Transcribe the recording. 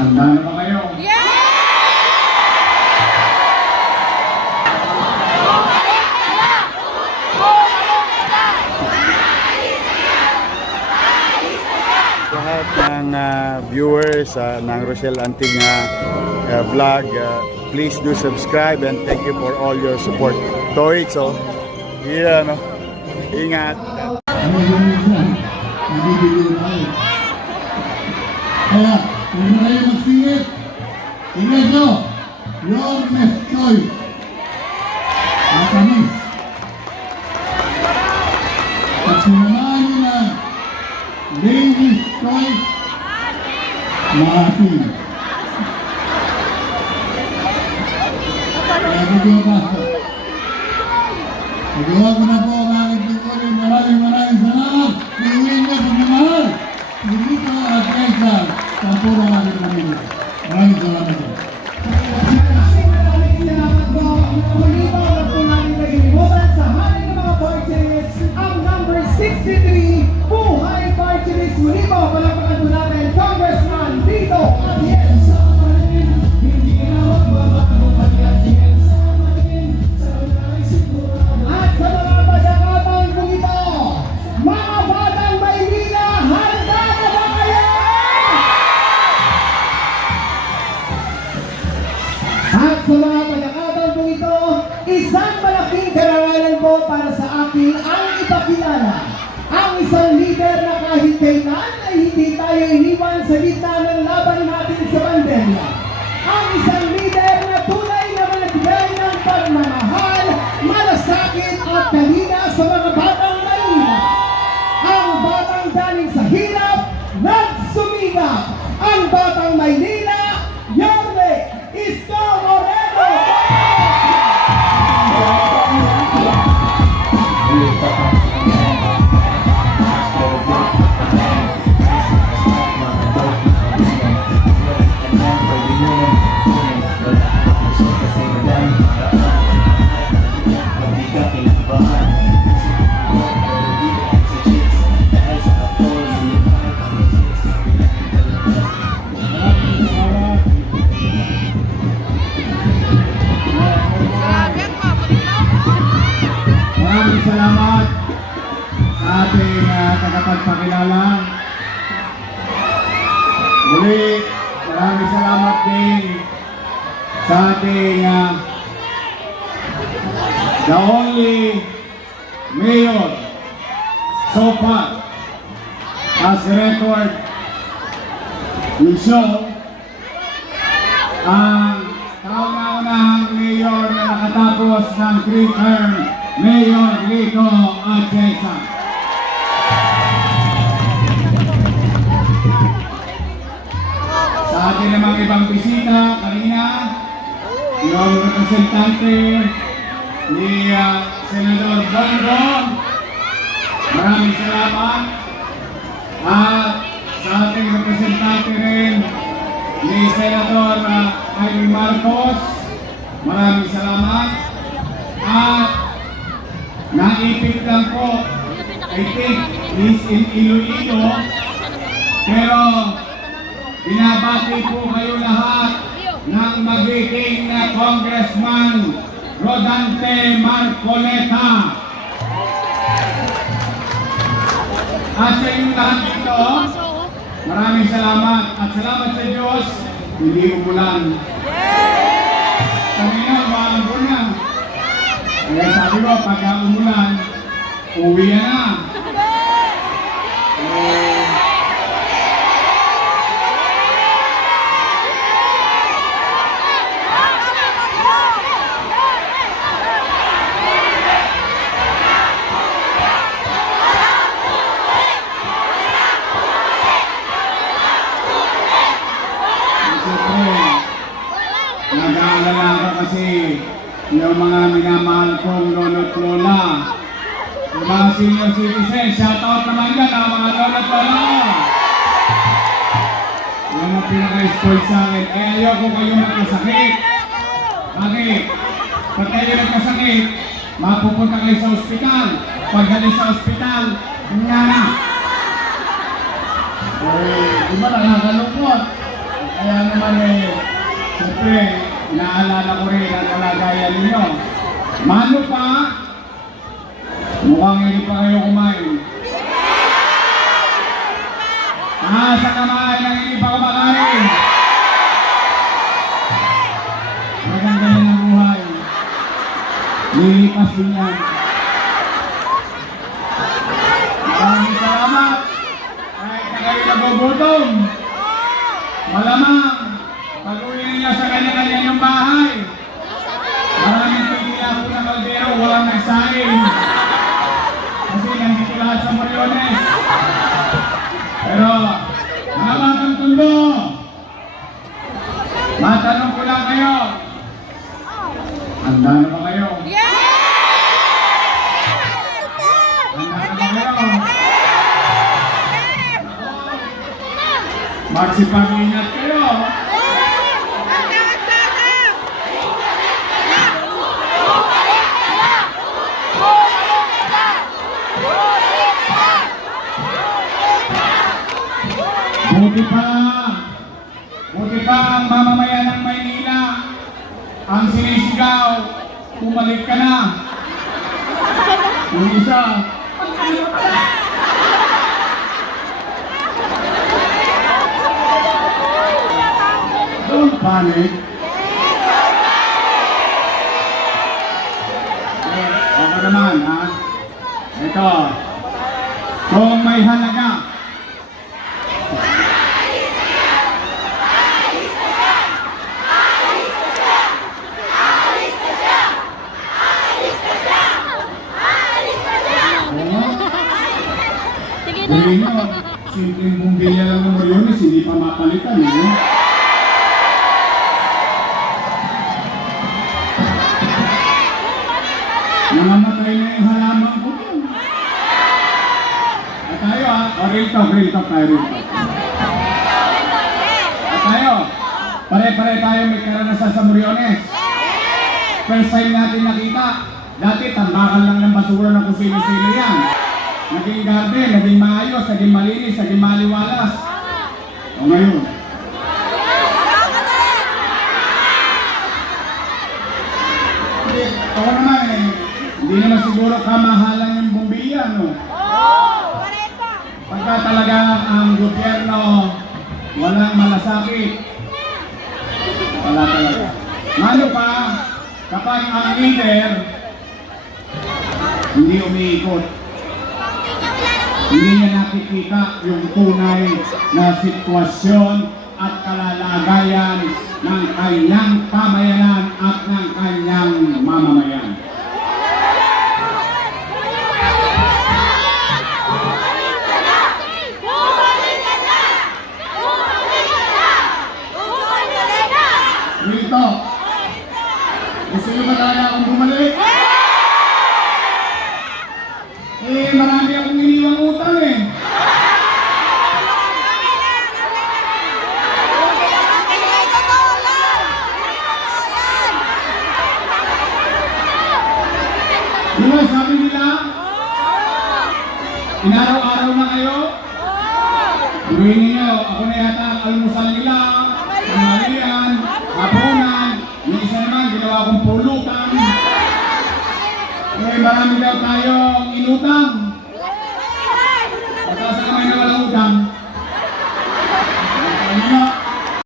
Handa na ba kayo? Lahat ng viewers ng Rochelle Anting vlog, please do subscribe and thank you for all your support. Toits, oh. Yeah, no? Ingat. Kaya, kung na kayo magsingit, ingay nyo, your best choice. Matamis. At sinamahan nyo na ladies choice, maasin. Kaya magawa ko na po ang aking tungkulin. Maraming salamat. Iuwin nyo pagmamahal. Dito at Kesa sa puro aking pamilya. Maraming salamat po. Maraming salamat po. Muli po na po namin nagilimutan sa hari ng mga party list ang number 63, Buhay Party List. Muli po, palapakan po natin, Congressman Vito Atienza. At sa mga padakatang po ito, mga batang Maynila, handa na ba kayo? At sa mga padakatang po ito, isang malaking karangalan po para sa akin ang ipakilala ang isang leader na kahit kailan ay hindi tayo iniwan sa gitna ng laban natin sa pandemya. Ang isang leader na tunay na nagbigay ng pagmamahal, malasakit at kalina sa mga batang Maynila. Ang batang galing sa hirap, nagsumikap. Ang batang Maynila, Yorme Isko Moreno. Maraming salamat sa ating tagapagpakilala. Muli, maraming salamat din sa ating the only mayor so far as record will show ang kauna-unahang mayor na nakatapos ng 3-term, Mayor Lito Atienza. Sa ating namang ibang bisita kanina, yung representante ni Senador Bongo, maraming salamat. At sa ating representante rin ni Senador Jaime Marcos, maraming salamat. At naipit lang po, I think he's in Iloilo, pero binabati po kayo lahat ng magiging na Congressman Rodante Marcoleta. At sa inyong lahat dito, maraming salamat at salamat sa Diyos, hindi umulan. Kanina, umaambon na. Kaya sabi ko, pagka umulan, uwi na. Nag-aalala ka kasi yung mga minamahal kong lolo't lola. Yung mga senior citizen, shoutout naman yan ang mga lolo't lola. Yung mga pinaka-spoiled sa akin, eh ayoko kayo magkasakit. Bakit? Pag kayo nagkasakit, mapupunta kayo sa ospital. Pag galing sa ospital, nga na. Eh, di ba nakakalungkot? Kaya nga Siyempre, inaalala ko rin ang kalagayan ninyo. Mano pa, mukhang hindi pa kayo kumain. Sa kamay na hindi pa kumakain. Maganda yan ang buhay. Lilipas din yan. Maraming salamat. Kahit na kayo nagugutom. Malamang, pag-uwi ninyo sa kanya-kanya yung bahay. Maraming pigila po ng kaldero, walang nagsaing. Kasi nandito lahat sa Moriones. Pero, mga batang tundo, matanong ko lang kayo. Handa na ba kayo? Handa na ba kayo? Magsipag-ingat kayo. Buti pa ang mamamayan ng Maynila ang sinisigaw, bumalik ka na. Yung isa, don't panic. Ako naman, ha? Ito, kung may halaga, hindi nyo, simpleng bumbilya lang ng Moriones, hindi pa mapalitan, eh. Namamatay na yung halaman ko. At tayo, ha? O, real talk tayo, At tayo, pare-pare tayo may karanasan sa Moriones. First time natin nakita, dati tambakan lang ng basura ng kung sino-sino yan. Naging garden, naging maayos, naging malinis, naging maliwalas. O ngayon. Ako naman eh, hindi naman siguro kamahalan yung bumbilya, no? Pagka talaga ang gobyerno walang malasakit, wala talaga. Ano pa, kapag ang leader hindi umiikot, hindi niya nakikita yung tunay na sitwasyon at kalalagayan ng kanyang pamayanan at ng kanyang mamamayan. Dito, gusto nyo ba talaga akong bumalik? Marami akong iniwang utang eh. Diba sabi nila, inaraw-araw na kayo? Gawin ninyo, ako na yata ang almusal nila, pangalian, hapunan, yung isa naman ginawa kong pulutan. Marami daw tayong inutang.